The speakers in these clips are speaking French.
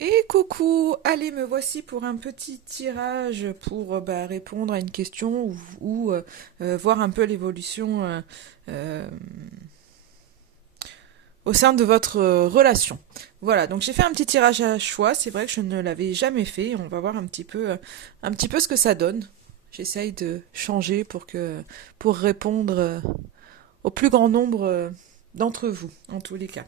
Et coucou, allez, me voici pour un petit tirage pour répondre à une question ou voir un peu l'évolution euh, au sein de votre relation. Voilà, donc j'ai fait un petit tirage à choix, c'est vrai que je ne l'avais jamais fait, on va voir un petit peu ce que ça donne. J'essaye de changer pour répondre au plus grand nombre d'entre vous, en tous les cas.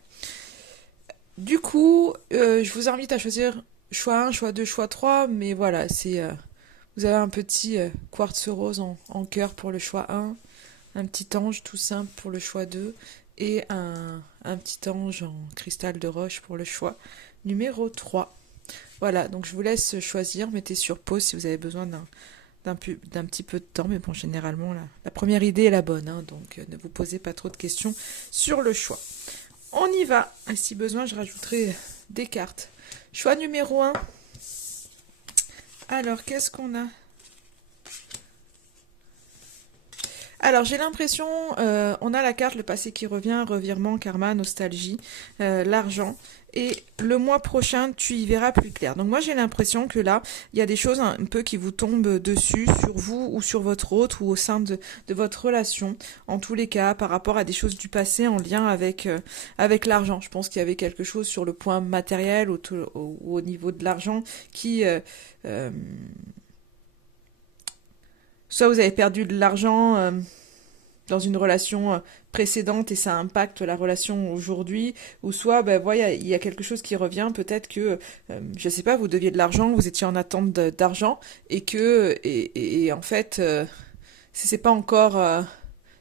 Du coup, je vous invite à choisir choix 1, choix 2, choix 3, mais voilà, vous avez un petit quartz rose en cœur pour le choix 1, un petit ange tout simple pour le choix 2, et un petit ange en cristal de roche pour le choix numéro 3. Voilà, donc je vous laisse choisir, mettez sur pause si vous avez besoin d'un petit peu de temps, mais bon, généralement, la première idée est la bonne, hein, donc ne vous posez pas trop de questions sur le choix. On y va. Et si besoin, je rajouterai des cartes. Choix numéro 1. Alors, qu'est-ce qu'on a? Alors, j'ai l'impression, on a la carte, le passé qui revient, revirement, karma, nostalgie, l'argent. Et le mois prochain, tu y verras plus clair. Donc moi, j'ai l'impression que là, il y a des choses un peu qui vous tombent dessus, sur vous ou sur votre autre ou au sein de votre relation. En tous les cas, par rapport à des choses du passé en lien avec l'argent. Je pense qu'il y avait quelque chose sur le point matériel ou au niveau de l'argent qui... euh, soit vous avez perdu de l'argent dans une relation précédente et ça impacte la relation aujourd'hui, ou soit ben voilà, il y a quelque chose qui revient, peut-être que je sais pas, vous deviez de l'argent, vous étiez en attente d'argent et en fait c'est pas encore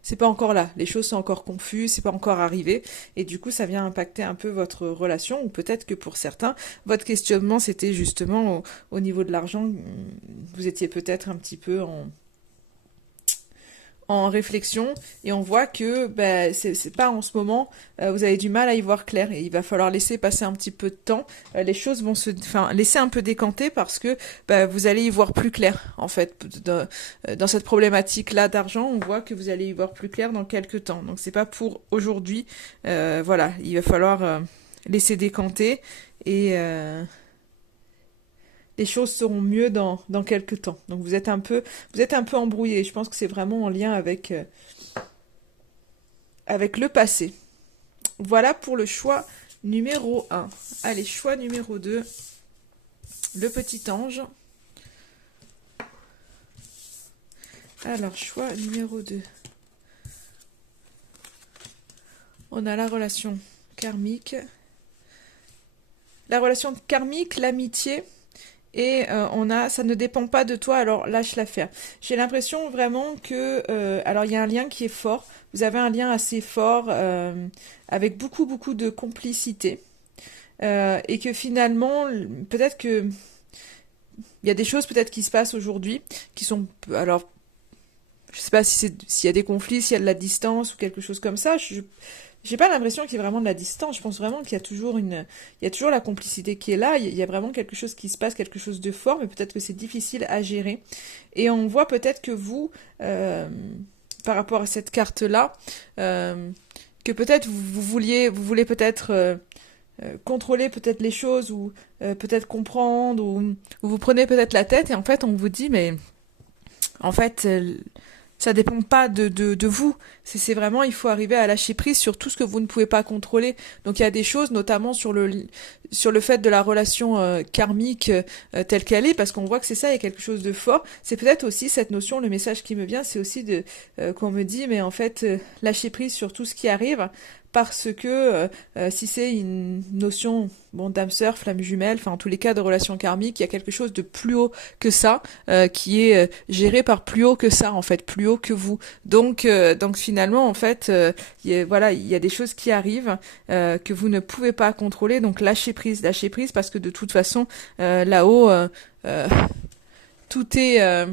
c'est pas encore là, les choses sont encore confuses, c'est pas encore arrivé, et du coup ça vient impacter un peu votre relation, ou peut-être que pour certains, votre questionnement c'était justement au niveau de l'argent, vous étiez peut-être un petit peu en réflexion et on voit que bah, c'est pas en ce moment, vous avez du mal à y voir clair et il va falloir laisser passer un petit peu de temps, les choses vont enfin laisser un peu décanter parce que bah, vous allez y voir plus clair en fait dans cette problématique là d'argent, on voit que vous allez y voir plus clair dans quelques temps, donc c'est pas pour aujourd'hui, voilà, il va falloir laisser décanter et les choses seront mieux dans quelques temps. Donc vous êtes un peu embrouillé. Je pense que c'est vraiment en lien avec le passé. Voilà pour le choix numéro 1. Allez, choix numéro 2, le petit ange. Alors, choix numéro 2. On a la relation karmique. La relation karmique, l'amitié, et on a ça ne dépend pas de toi, alors lâche l'affaire. J'ai l'impression vraiment que alors il y a un lien qui est fort, vous avez un lien assez fort avec beaucoup de complicité, et que finalement peut-être que il y a des choses peut-être qui se passent aujourd'hui qui sont, alors je sais pas si s'il y a des conflits, s'il y a de la distance ou quelque chose comme ça, j'ai pas l'impression qu'il y ait vraiment de la distance. Je pense vraiment qu'il y a toujours il y a toujours la complicité qui est là. Il y a vraiment quelque chose qui se passe, quelque chose de fort, mais peut-être que c'est difficile à gérer. Et on voit peut-être que vous, par rapport à cette carte-là, que peut-être vous voulez peut-être contrôler peut-être les choses ou peut-être comprendre ou vous prenez peut-être la tête et en fait on vous dit mais en fait ça dépend pas de vous. C'est vraiment, il faut arriver à lâcher prise sur tout ce que vous ne pouvez pas contrôler. Donc il y a des choses, notamment sur le fait de la relation karmique telle qu'elle est, parce qu'on voit que c'est ça, il y a quelque chose de fort. C'est peut-être aussi cette notion, le message qui me vient, c'est aussi qu'on me dit, mais en fait, lâcher prise sur tout ce qui arrive, parce que si c'est une notion, bon, d'âme sœur, flamme jumelle, enfin en tous les cas de relation karmique, il y a quelque chose de plus haut que ça, qui est géré par plus haut que ça en fait, plus haut que vous. Donc finalement en fait, voilà, il y a des choses qui arrivent que vous ne pouvez pas contrôler. Donc lâchez prise parce que de toute façon là-haut, euh, tout est,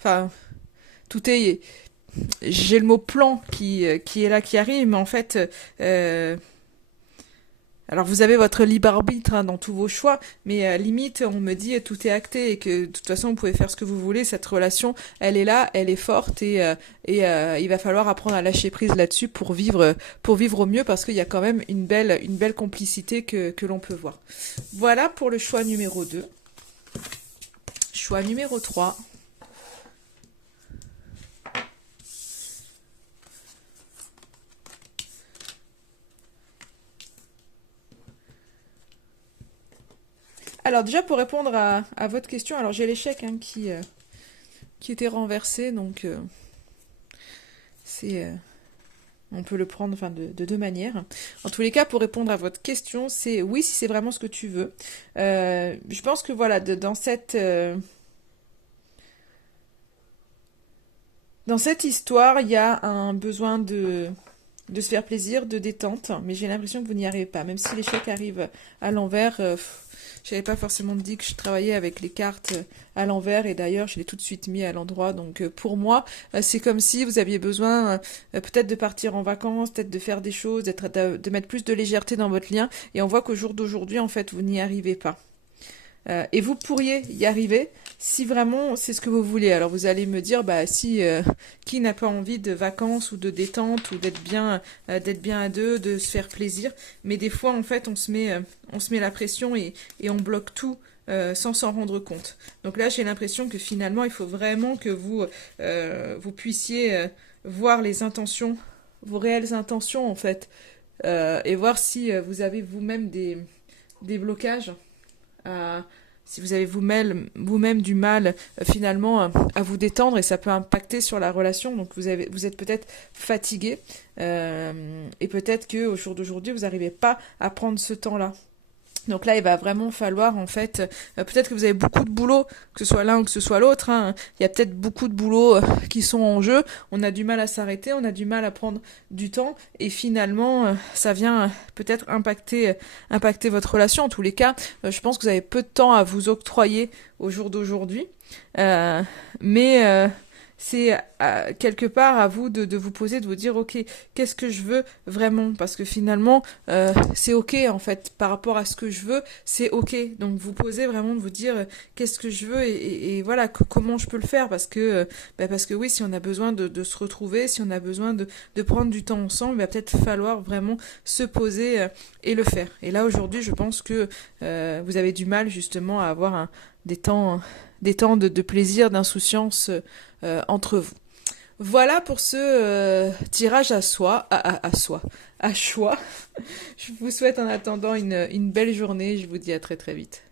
enfin tout est, j'ai le mot plan qui est là qui arrive, mais en fait Alors vous avez votre libre arbitre hein, dans tous vos choix, mais limite on me dit tout est acté et que de toute façon vous pouvez faire ce que vous voulez. Cette relation, elle est là, elle est forte et il va falloir apprendre à lâcher prise là-dessus pour vivre au mieux parce qu'il y a quand même une belle complicité que l'on peut voir. Voilà pour le choix numéro 2. Choix numéro 3. Alors déjà pour répondre à votre question, alors j'ai l'échec hein, qui était renversé, donc c'est on peut le prendre enfin, de deux manières. En tous les cas, pour répondre à votre question, c'est oui si c'est vraiment ce que tu veux. Je pense que voilà, dans cette histoire, il y a un besoin de se faire plaisir, de détente, mais j'ai l'impression que vous n'y arrivez pas. Même si l'échec arrive à l'envers, je n'avais pas forcément dit que je travaillais avec les cartes à l'envers, et d'ailleurs, je l'ai tout de suite mis à l'endroit. Donc pour moi, c'est comme si vous aviez besoin peut-être de partir en vacances, peut-être de faire des choses, de mettre plus de légèreté dans votre lien, et on voit qu'au jour d'aujourd'hui, en fait, vous n'y arrivez pas. Et vous pourriez y arriver si vraiment c'est ce que vous voulez. Alors vous allez me dire, bah si qui n'a pas envie de vacances ou de détente ou d'être bien à deux, de se faire plaisir. Mais des fois en fait on se met la pression et on bloque tout sans s'en rendre compte. Donc là j'ai l'impression que finalement il faut vraiment que vous puissiez voir les intentions, vos réelles intentions en fait, et voir si vous avez vous-même des blocages si vous avez vous-même du mal finalement à vous détendre et ça peut impacter sur la relation. Donc vous êtes peut-être fatigué et peut-être que au jour d'aujourd'hui vous n'arrivez pas à prendre ce temps-là. Donc là, il va vraiment falloir, en fait, peut-être que vous avez beaucoup de boulot, que ce soit l'un ou que ce soit l'autre, hein. Il y a peut-être beaucoup de boulot qui sont en jeu. On a du mal à s'arrêter, on a du mal à prendre du temps, et finalement, ça vient peut-être impacter votre relation. En tous les cas, je pense que vous avez peu de temps à vous octroyer au jour d'aujourd'hui. Mais c'est quelque part à vous de vous poser, de vous dire ok, qu'est-ce que je veux vraiment, parce que finalement c'est ok en fait par rapport à ce que je veux, c'est ok. Donc vous posez vraiment de vous dire qu'est-ce que je veux et voilà comment je peux le faire, parce que oui, si on a besoin de se retrouver, si on a besoin de prendre du temps ensemble, il va peut-être falloir vraiment se poser et le faire. Et là aujourd'hui je pense que vous avez du mal justement à avoir des temps de plaisir, d'insouciance entre vous. Voilà pour ce tirage à choix. Je vous souhaite en attendant une belle journée. Je vous dis à très très vite.